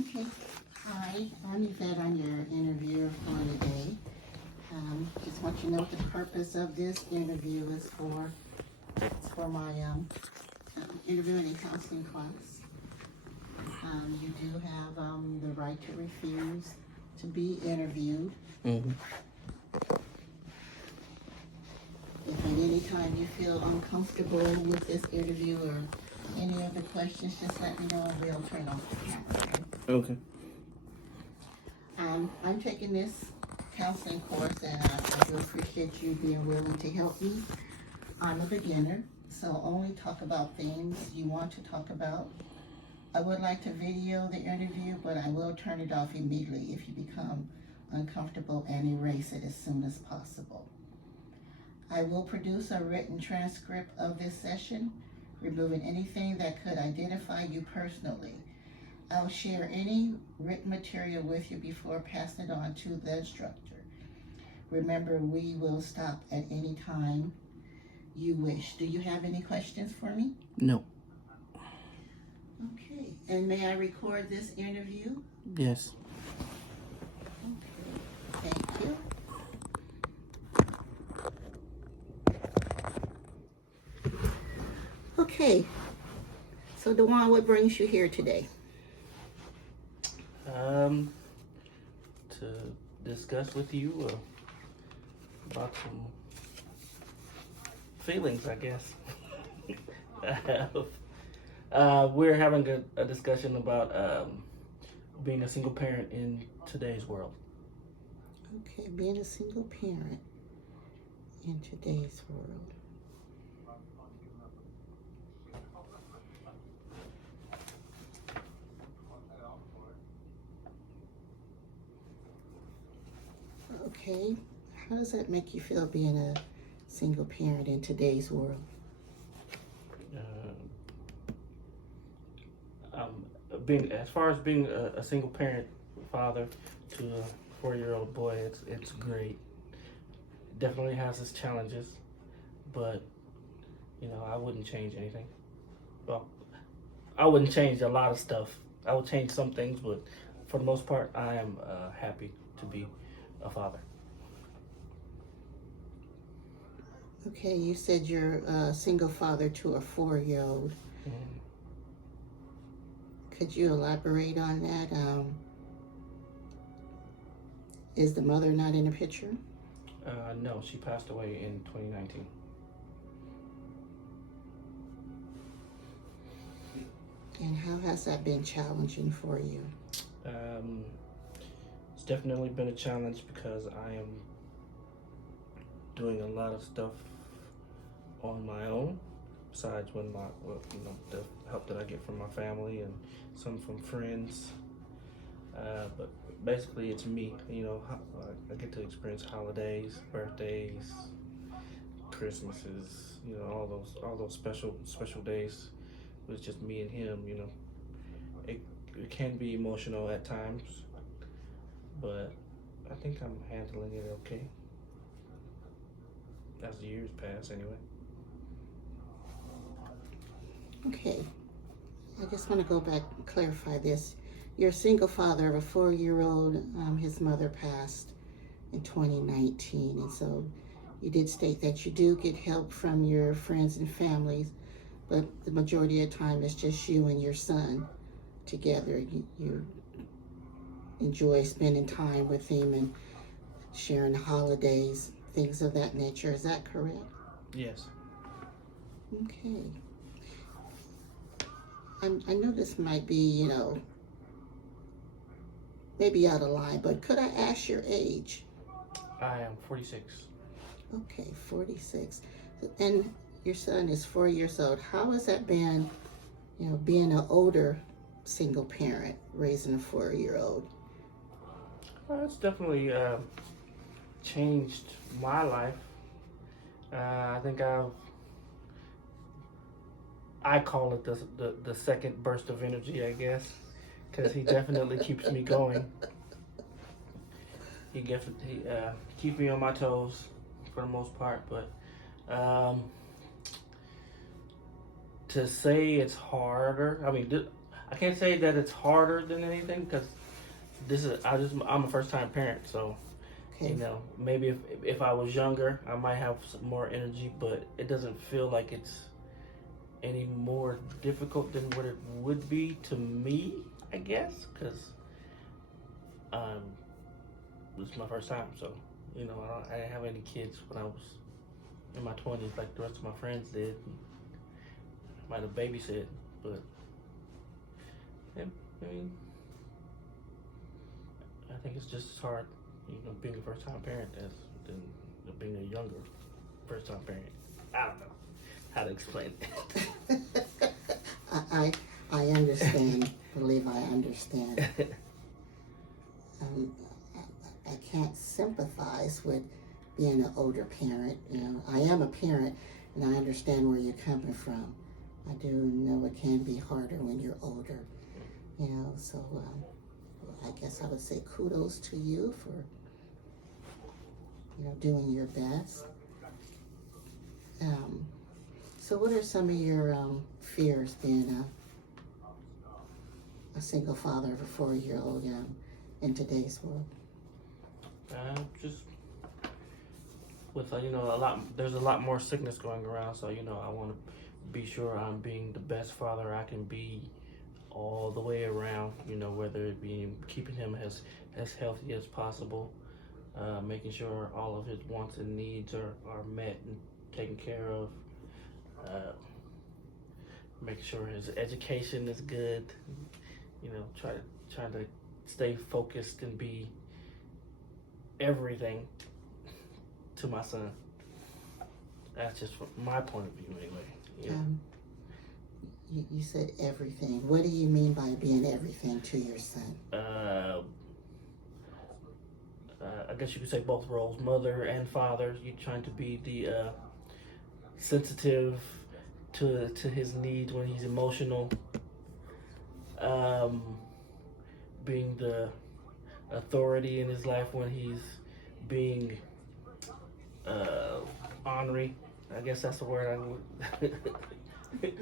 Okay. Hi, I'm Yvette. I'm your interviewer for today. Just want you to know what the purpose of this interview is for. It's for my interviewing and counseling class. You do have the right to refuse to be interviewed. Mm-hmm. If at any time you feel uncomfortable with this interview or any other questions, just let me know and we'll turn off the camera. Okay. I'm taking this counseling course and I do appreciate you being willing to help me. I'm a beginner, so only talk about things you want to talk about. I would like to video the interview, but I will turn it off immediately if you become uncomfortable and erase it as soon as possible. I will produce a written transcript of this session, removing anything that could identify you personally. I'll share any written material with you before passing it on to the instructor. Remember, we will stop at any time you wish. Do you have any questions for me? No. Okay. And may I record this interview? Yes. Okay. Thank you. Okay. So, DeJuan, what brings you here today? To discuss with you about some feelings, I guess. I have. We're having a discussion about being a single parent in today's world. Okay, being a single parent in today's world. Okay, how does that make you feel being a single parent in today's world? Being as far as being a single parent father to a 4-year-old boy, it's great. Definitely has its challenges, but I wouldn't change anything. Well, I wouldn't change a lot of stuff. I would change some things, but for the most part, I am happy to be a father. Okay, you said you're a single father to a 4-year-old. Mm-hmm. Could you elaborate on that? Is the mother not in the picture? No, she passed away in 2019. And how has that been challenging for you? It's definitely been a challenge because I am doing a lot of stuff on my own, besides the help that I get from my family and some from friends. But basically, it's me. I get to experience holidays, birthdays, Christmases. All those special days. It's just me and him. It can be emotional at times, but I think I'm handling it okay. As the years pass, anyway. Okay, I just want to go back and clarify this. You're a single father of a 4-year-old. His mother passed in 2019, and so you did state that you do get help from your friends and families, but the majority of the time it's just you and your son together. You enjoy spending time with him and sharing the holidays, things of that nature. Is that correct? Yes. Okay. I know this might be, maybe out of line, but could I ask your age? I am 46. Okay, 46. And your son is 4 years old. How has that been, being an older single parent, raising a 4-year-old? It's definitely changed my life. I think I call it the second burst of energy, I guess, because he definitely keeps me going. He keeps me on my toes for the most part, but to say it's harder, I mean, I can't say that it's harder than anything because I'm a first time parent, so Okay. you know, maybe if I was younger, I might have some more energy, but it doesn't feel like it's any more difficult than what it would be to me, I guess, because this is my first time, so you know, I didn't have any kids when I was in my 20s like the rest of my friends did. Might have babysit, but yeah, I mean, I think it's just as hard, you know, being a first time parent as than being a younger first time parent. I don't know how to explain it. I understand. Believe I understand. I can't sympathize with being an older parent. You know, I am a parent, and I understand where you're coming from. I do know it can be harder when you're older. You know, so I guess I would say kudos to you for, you know, doing your best. So what are some of your fears being a single father of a 4-year-old in today's world? Just with you know there's a lot more sickness going around, so you know I want to be sure I'm being the best father I can be all the way around. You know, whether it be keeping him as healthy as possible, making sure all of his wants and needs are met and taken care of. Make sure his education is good. You know, trying to stay focused and be everything to my son. That's just from my point of view, anyway. You know? You said everything. What do you mean by being everything to your son? I guess you could say both roles, mother and father. You're trying to be the sensitive to his needs when he's emotional, being the authority in his life when he's being ornery. I guess that's the word I would.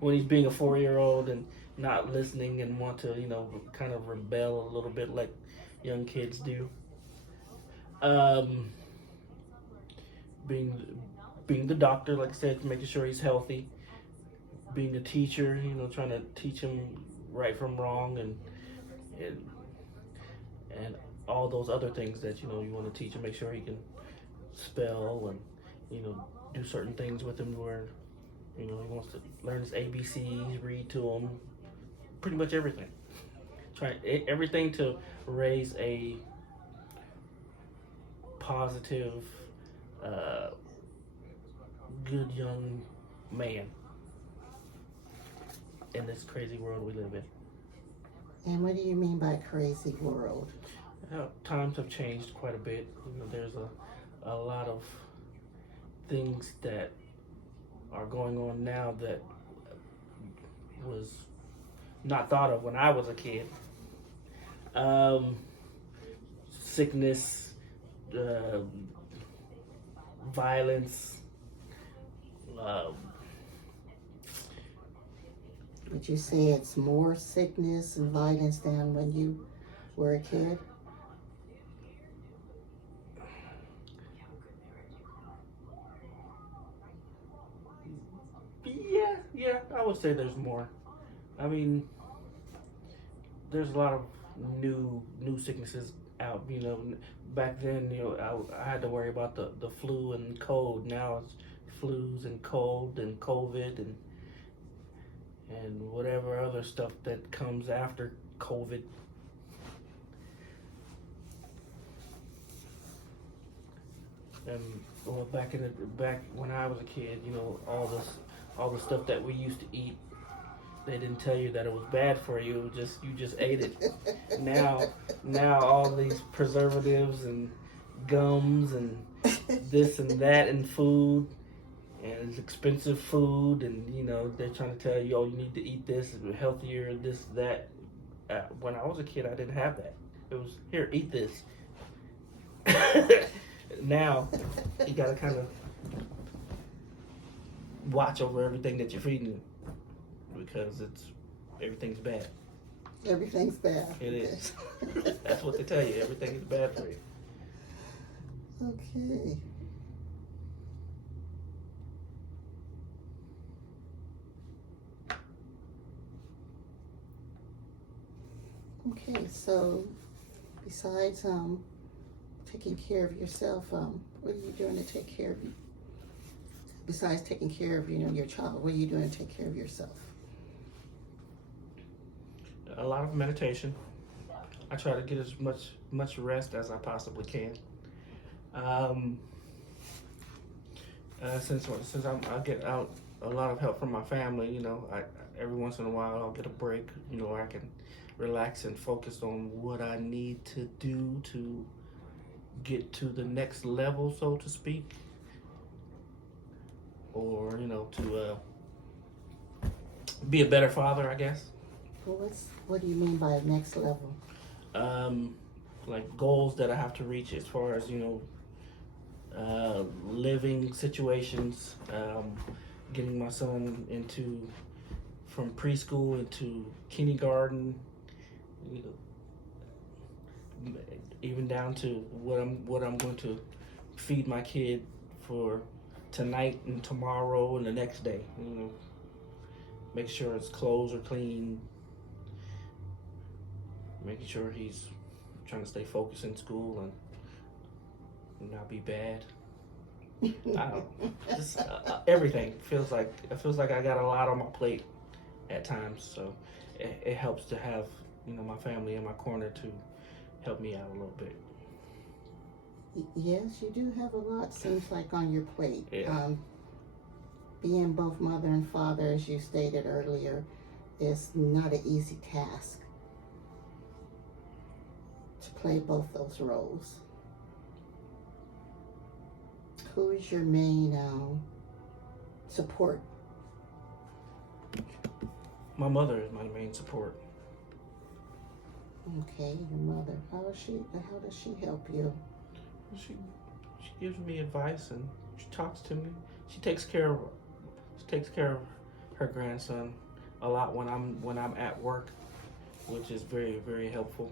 When he's being a 4-year-old and not listening and want to, you know, kind of rebel a little bit like young kids do. Being the doctor, like I said, making sure he's healthy. Being a teacher, you know, trying to teach him right from wrong and all those other things that, you know, you want to teach him. Make sure he can spell and, you know, do certain things with him where, you know, he wants to learn his ABCs, read to him, pretty much everything. Everything to raise a positive, good young man in this crazy world we live in. And what do you mean by crazy world? Times have changed quite a bit. You know, there's a lot of things that are going on now that was not thought of when I was a kid. Sickness, violence. Would you say it's more sickness and violence than when you were a kid? Yeah, I would say there's more. I mean, there's a lot of new sicknesses out. You know, back then, you know, I had to worry about the flu and cold. Now it's flus and cold and COVID and whatever other stuff that comes after COVID. And well, back when I was a kid, you know, all the stuff that we used to eat, they didn't tell you that it was bad for you. You just ate it. Now all these preservatives and gums and this and that in food, and it's expensive food, and you know they're trying to tell you, oh, you need to eat this, it's healthier, this, that. When I was a kid, I didn't have that. It was, here, eat this. Now you gotta kind of watch over everything that you're feeding because everything's bad. Everything's bad. It is. That's what they tell you. Everything is bad for you. Okay. Okay, so besides taking care of yourself, what are you doing to take care of you? Besides taking care of, your child, what are you doing to take care of yourself? A lot of meditation. I try to get as much rest as I possibly can. Since I get out a lot of help from my family, every once in a while I'll get a break, where I can relax and focus on what I need to do to get to the next level, so to speak, or to be a better father, I guess. Well, what do you mean by next level? Like goals that I have to reach as far as living situations, getting my son from preschool into kindergarten, even down to what I'm going to feed my kid for tonight and tomorrow and the next day. Make sure his clothes are clean, making sure he's trying to stay focused in school and not be bad. I don't know. Just everything feels like I got a lot on my plate at times. So it helps to have my family in my corner to help me out a little bit. Yes, you do have a lot. Seems like on your plate. Yeah. Being both mother and father, as you stated earlier, is not an easy task to play both those roles. Who is your main support? My mother is my main support. Okay, your mother. How does she help you? She gives me advice and she talks to me. She takes care of her grandson a lot when I'm at work, which is very, very helpful.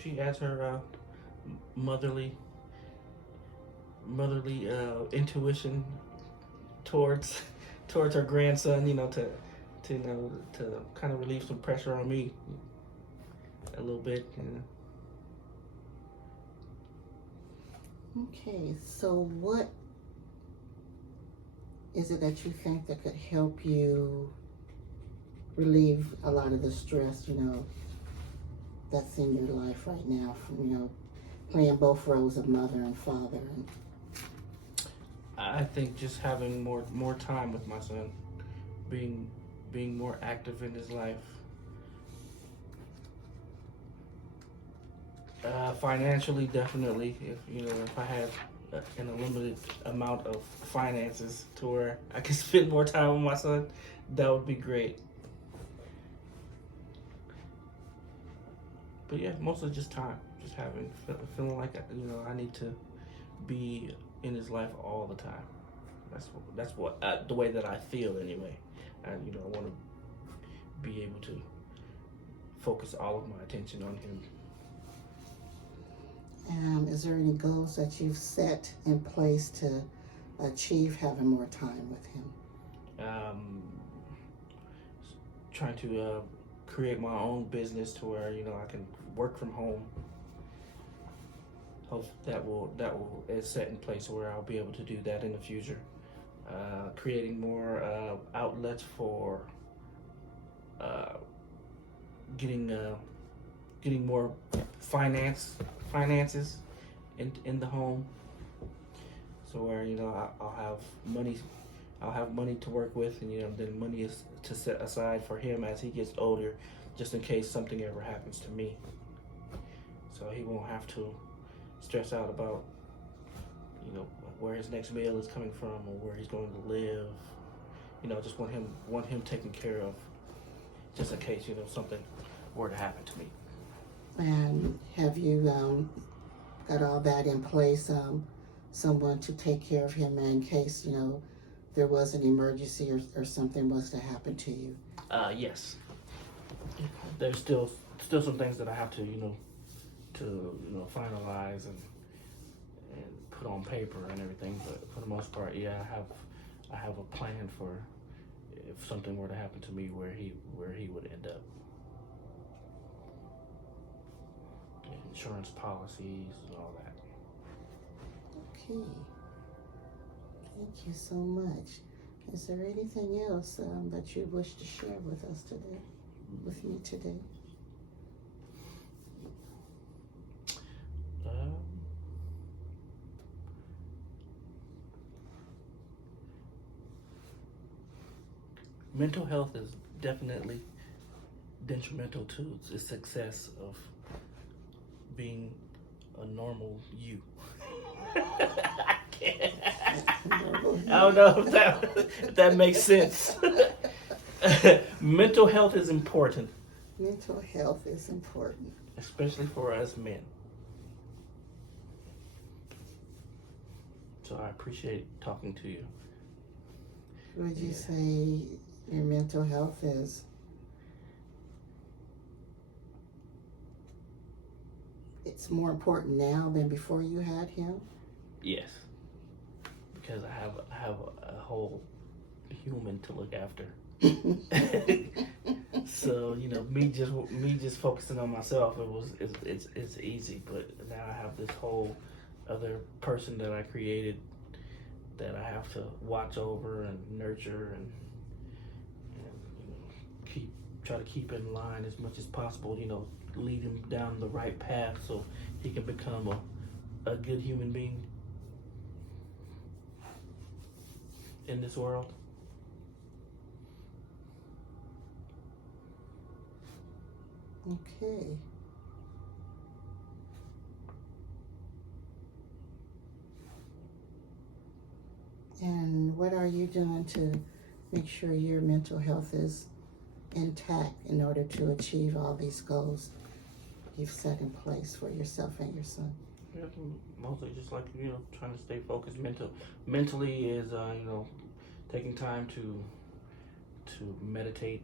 She adds her motherly intuition towards her grandson, to kind of relieve some pressure on me a little bit. Okay, so what is it that you think that could help you relieve a lot of the stress, that's in your life right now from, playing both roles of mother and father? I think just having more time with my son, being more active in his life. Financially, definitely. If I had an unlimited amount of finances to where I could spend more time with my son, that would be great. But yeah, mostly just time, just feeling like I need to be in his life all the time. That's what the way that I feel anyway. And I want to be able to focus all of my attention on him. Is there any goals that you've set in place to achieve having more time with him? Trying to create my own business to where I can work from home. Hope that is set in place where I'll be able to do that in the future. Creating more outlets for getting more finances in the home, so where I'll have money to work with, and then money is to set aside for him as he gets older, just in case something ever happens to me, so he won't have to stress out about where his next meal is coming from or where he's going to live. Just want him taken care of, just in case something were to happen to me. And have you got all that in place? Someone to take care of him in case there was an emergency or something was to happen to you. Yes. There's still some things that I have to finalize and put on paper and everything. But for the most part, yeah, I have a plan for if something were to happen to me, where he would end up. Insurance policies and all that. Okay. Thank you so much. Is there anything else that you wish to share with us today, with me today? Mental health is definitely detrimental to the success of being a normal you. I can't. I don't know if that makes sense. Mental health is important. Mental health is important. Especially for us men. So I appreciate talking to you. Would you say your mental health is it's more important now than before you had him? Yes. Because I have a whole human to look after. So me just focusing on myself, it's easy. But now I have this whole other person that I created that I have to watch over and nurture and try to keep in line as much as possible. Lead him down the right path so he can become a good human being in this world. Okay. And what are you doing to make sure your mental health is intact in order to achieve all these goals you've set in place for yourself and your son? Yeah, mostly just like trying to stay focused. Mentally is taking time to meditate,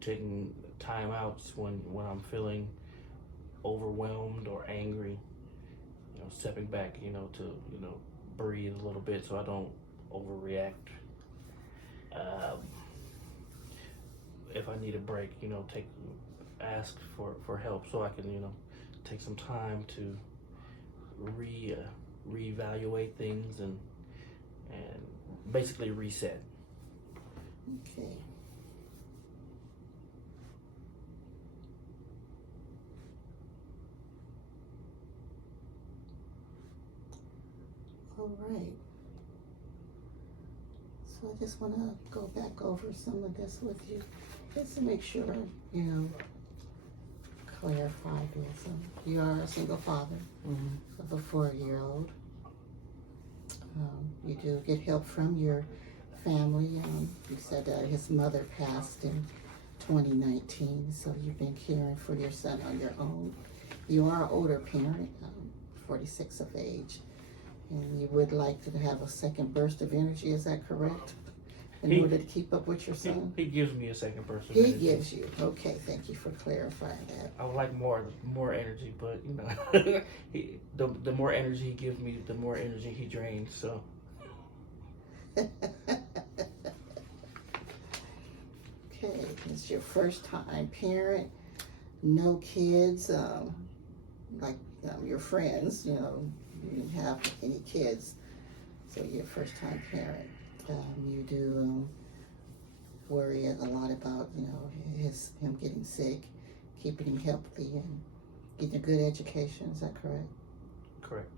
taking time outs when I'm overwhelmed or angry. Stepping back, to breathe a little bit so I don't overreact. If I need a break, ask for help so I can, take some time to reevaluate things and basically reset. Okay. All right. So I just want to go back over some of this with you, just to make sure, clarify this. You are a single father of a 4-year-old. You do get help from your family. You said his mother passed in 2019, so you've been caring for your son on your own. You are an older parent, 46 of age, and you would like to have a second burst of energy, is that correct? In order to keep up with your son? He gives me a second burst of He energy. gives you. Okay, thank you for clarifying that. I would like more energy, but the more energy he gives me, the more energy he drains. So. Okay, it's your first time parent, no kids, like your friends, you didn't have any kids, so you're a first time parent. You do worry a lot about, him getting sick, keeping him healthy, and getting a good education. Is that correct? Correct.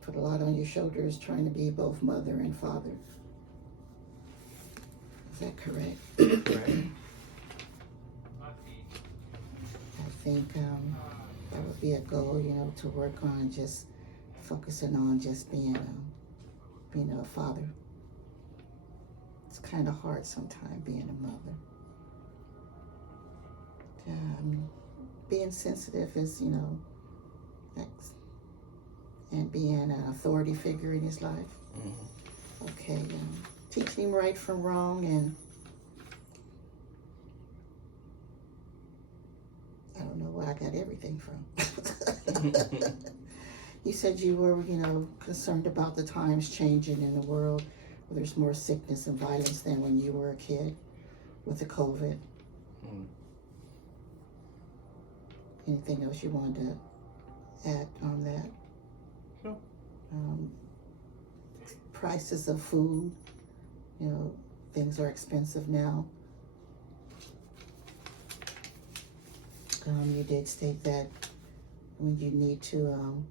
Put a lot on your shoulders trying to be both mother and father. Is that correct? Correct. I think that would be a goal, to work on, just focusing on just being a father. It's kind of hard sometimes being a mother. Being sensitive is, and being an authority figure in his life. Mm-hmm. Okay, teaching him right from wrong, and I don't know where I got everything from. You said you were, concerned about the times changing in the world, where there's more sickness and violence than when you were a kid with the COVID. Mm. Anything else you wanted to add on that? No. Prices of food, things are expensive now. You did state that when you need to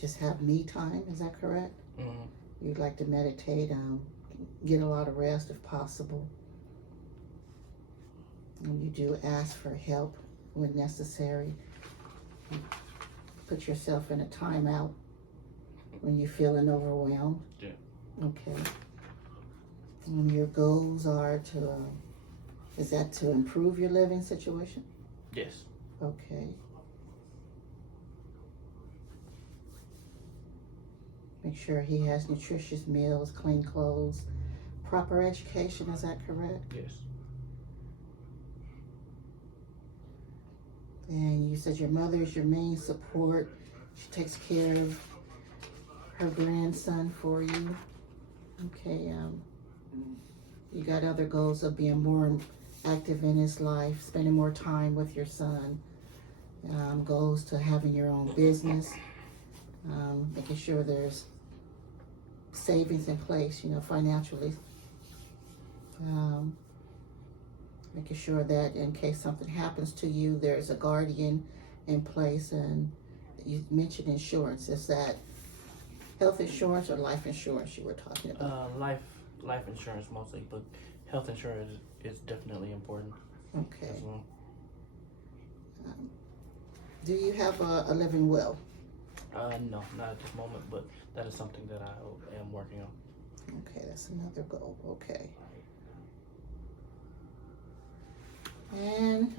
just have me time, is that correct? Mm-hmm. You'd like to meditate, get a lot of rest if possible. And you do ask for help when necessary. Put yourself in a timeout when you're feeling overwhelmed. Yeah. Okay. And your goals are is that to improve your living situation? Yes. Okay. Make sure he has nutritious meals, clean clothes, proper education, is that correct? Yes. And you said your mother is your main support. She takes care of her grandson for you. Okay, you got other goals of being more active in his life, spending more time with your son. Goals to having your own business, making sure there's savings in place, financially. Making sure that in case something happens to you, there's a guardian in place. And you mentioned insurance. Is that health insurance or life insurance you were talking about? Life insurance mostly, but health insurance is definitely important. Okay. As well. Do you have a living will? No, not at this moment, but that is something that I am working on. Okay, that's another goal. Okay. And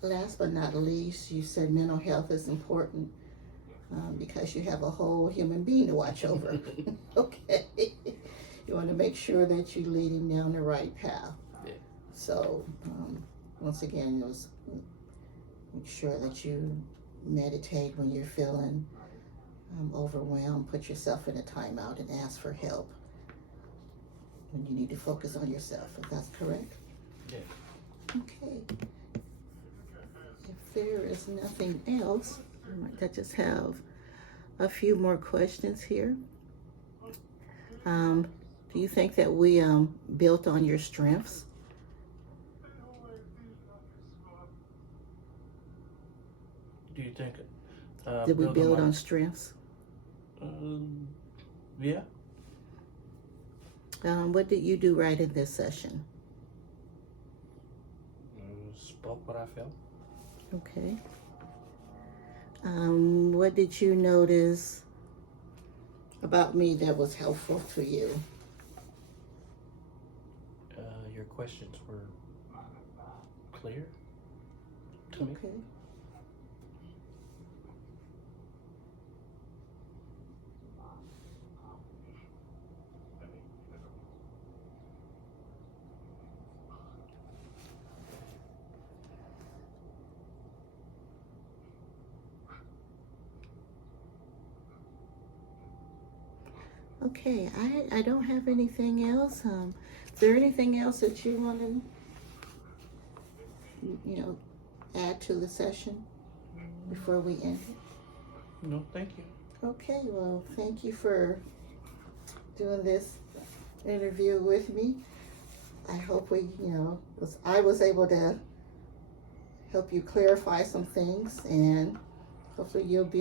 last but not least, you said mental health is important because you have a whole human being to watch over. Okay. You want to make sure that you lead him down the right path. Yeah. So, once again, make sure that you meditate when you're feeling overwhelmed. Put yourself in a timeout and ask for help when you need to focus on yourself, if that's correct. Yeah. Okay. If there is nothing else, I just have a few more questions here. Do you think that we built on your strengths? Do you think? Did we build on strengths? Yeah. What did you do right in this session? Spoke what I felt. Okay. What did you notice about me that was helpful to you? Your questions were clear to me. Okay. Okay, I don't have anything else. Is there anything else that you want to, add to the session before we end it? No, thank you. Okay, well, thank you for doing this interview with me. I hope I was able to help you clarify some things, and hopefully you'll be